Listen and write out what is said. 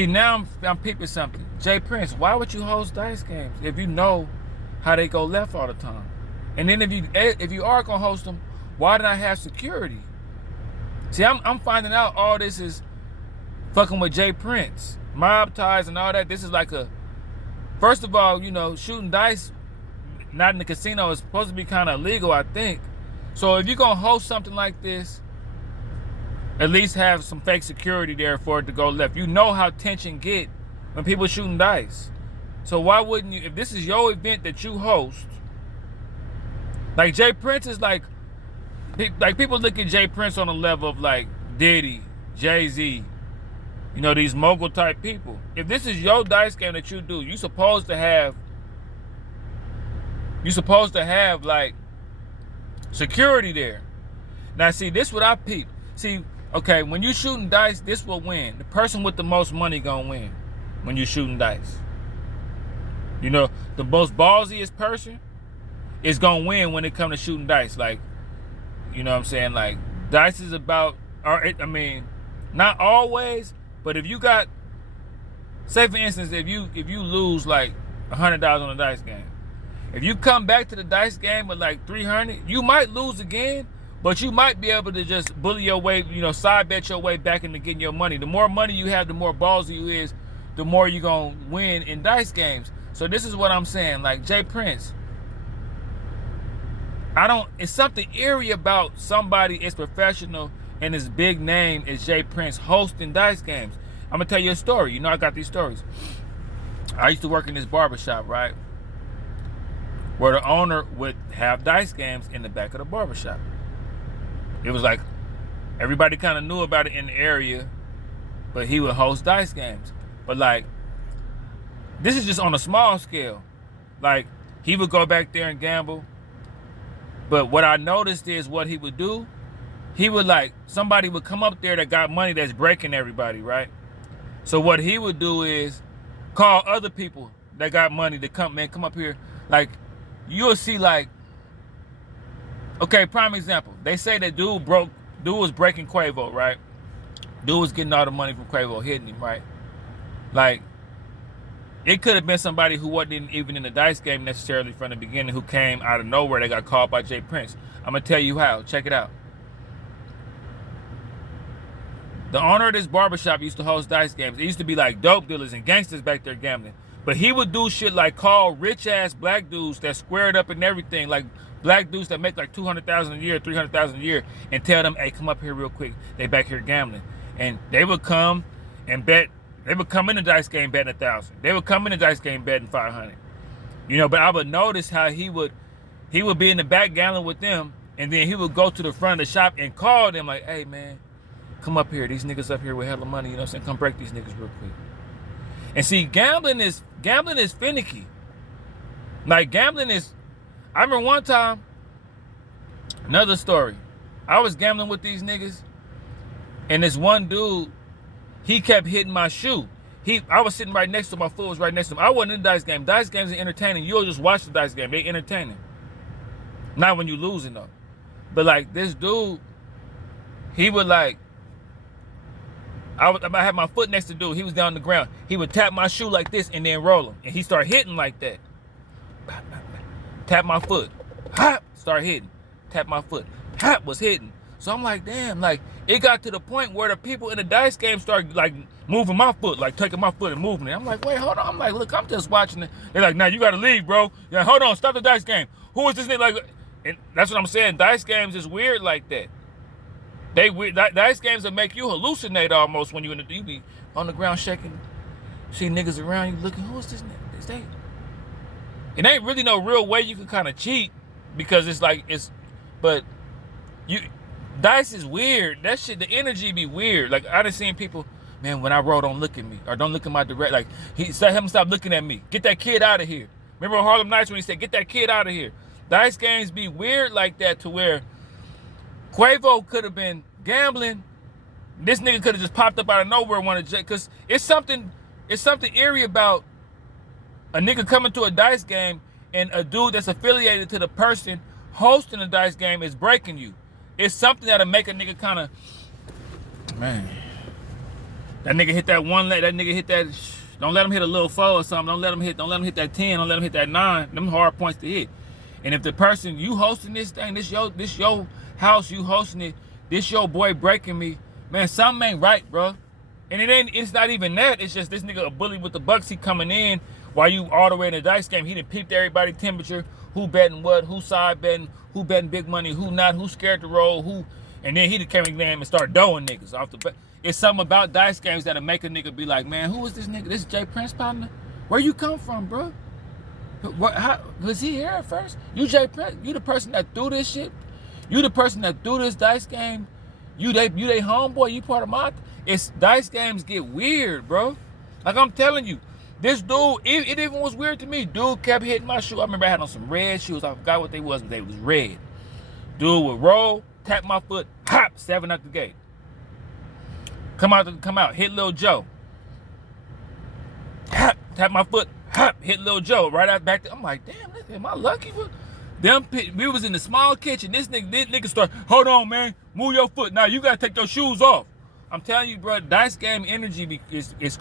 See, now I'm peeping something. JPrince, why would you host dice games if you know how they go left all the time? And then if you are gonna host them, why did I have security? See, I'm finding out all this is fucking with JPrince, mob ties and all that. This is like a, first of all, you know, shooting dice not in the casino is supposed to be kind of illegal, I think. So if you're gonna host something like this, at least have some fake security there for it to go left. You know how tension get when people shooting dice. So why wouldn't you, if this is your event that you host, like JPrince is like people look at JPrince on the level of like Diddy, Jay-Z, you know, these mogul type people. If this is your dice game that you do, you supposed to have like security there. Now see, this what I peep. See, okay, when you shooting dice, this will win. The person with the most money gonna win when you shooting dice. You know, the most ballsiest person is gonna win when it comes to shooting dice. Like, you know what I'm saying? Like, dice is about, I mean, not always, but if you got, say for instance, if you lose like $100 on a dice game, if you come back to the dice game with like 300, you might lose again, but you might be able to just bully your way, you know, side bet your way back into getting your money. The more money you have, the more ballsy you is, the more you're going to win in dice games. So this is what I'm saying. Like, JPrince, it's something eerie about somebody as professional and as big name as JPrince hosting dice games. I'm going to tell you a story. You know, I got these stories. I used to work in this barbershop, right? Where the owner would have dice games in the back of the barbershop. It was like everybody kind of knew about it in the area, but he would host dice games. But like, this is just on a small scale. Like, he would go back there and gamble. But what I noticed is what he would do, he would like, somebody would come up there that got money that's breaking everybody, right? So what he would do is call other people that got money to come up here. Like, you'll see like, okay, prime example. They say that dude was breaking Quavo, right? Dude was getting all the money from Quavo, hitting him, right? Like, it could have been somebody who wasn't even in the dice game necessarily from the beginning, who came out of nowhere. They got called by JPrince. I'm gonna tell you how. Check it out. The owner of this barbershop used to host dice games. It used to be like dope dealers and gangsters back there gambling. But he would do shit like call rich ass black dudes that squared up and everything, like black dudes that make like $200,000 a year, $300,000 a year, and tell them, hey, come up here real quick. They back here gambling. And they would come and bet. They would come in the dice game betting 1,000. They would come in the dice game betting 500. You know, but I would notice how he would be in the back gambling with them, and then he would go to the front of the shop and call them like, hey man, come up here. These niggas up here with hella money, you know what I'm saying? Come break these niggas real quick. And see, gambling is finicky. Like, gambling is, I remember one time, another story. I was gambling with these niggas, and this one dude, he kept hitting my shoe. I was sitting right next to him, my foot was right next to him. I wasn't in the dice game. Dice games are entertaining. You'll just watch the dice game. They entertaining. Not when you losing though. But like, this dude, he would like, I had my foot next to the dude. He was down on the ground. He would tap my shoe like this and then roll him. And he started hitting like that. Tap my foot. Hop. Start hitting. Tap my foot. Hop was hitting. So I'm like, damn, like, it got to the point where the people in the dice game started like moving my foot, like taking my foot and moving it. I'm like, wait, hold on. I'm like, look, I'm just watching it. They're like, nah, you gotta leave, bro. Yeah, hold on, stop the dice game. Who is this nigga? Like, and that's what I'm saying. Dice games is weird like that. Dice games that make you hallucinate almost when you be on the ground shaking, see niggas around you looking, who is this nigga? Is they? It ain't really no real way you can kind of cheat, because it's like, but dice is weird. That shit, the energy be weird. Like, I done seen people, man, when I roll, don't look at me, or don't look in my direct. Like, have him stop looking at me. Get that kid out of here. Remember on Harlem Nights when he said, get that kid out of here. Dice games be weird like that, to where Quavo could have been gambling. This nigga could have just popped up out of nowhere, because it's something eerie about a nigga coming to a dice game and a dude that's affiliated to the person hosting the dice game is breaking you. It's something that'll make a nigga kind of, man. That nigga hit that one leg. That nigga hit that. Don't let him hit a little 4 or something. Don't let him hit that 10. Don't let him hit that 9. Them hard points to hit. And if the person you hosting this thing, this your house, you hosting it, this your boy breaking me, man, something ain't right, bro. And it's not even that. It's just this nigga a bully with the bucks. He coming in while you all the way in the dice game. He done peeped everybody's temperature. Who betting what? Who side betting? Who betting big money? Who not? Who scared to roll? Who? And then he done came in there and start doing niggas off the bet. It's something about dice games that'll make a nigga be like, man, who is this nigga? This is JPrince partner? Where you come from, bro? What? How, was he here at first? You JPrince? You the person that threw this shit? You the person that threw this dice game? You they homeboy? You part of my? It's dice games get weird, bro. Like I'm telling you, this dude, it even was weird to me. Dude kept hitting my shoe. I remember I had on some red shoes. I forgot what they was, but they was red. Dude would roll, tap my foot, hop, 7 out the gate. Come out, hit Lil Joe. Hop, tap my foot, hop, hit Lil Joe. Right out back there. I'm like, damn, am I lucky? We was in the small kitchen. This nigga start, hold on, man, move your foot. Now you gotta take your shoes off. I'm telling you, bro, dice game energy is crazy.